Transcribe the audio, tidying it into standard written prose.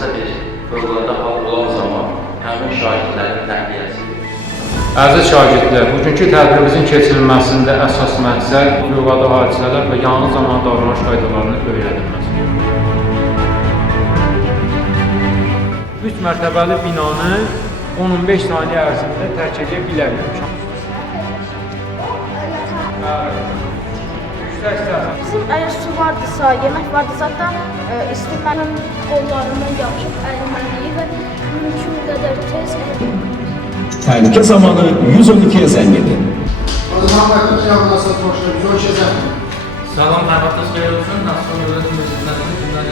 hansısa bir fövqəladə hal olan zaman həmin şagirdlərin təxliyəsidir. Əziz şagirdlər, bugünkü tədbirimizin keçirilməsində əsas məqsəd fövqəladə hadisələr və yanğın zamanı davranış qaydalarının öyrədilməsidir. 3 mərtəbəli binanı 10-15 saniyə ərzində tərk edə bilərik. Bizim əgər su vardısa, yemək vardısa da istimənin qollarından yapışıb əyilməliyik və mümkün qədər tez Təhlükə zamanı 112-yə zəng edin. Salam, hərbatda söylüyorsun, nasıl oluyor, tümüzündən, tümüzündən,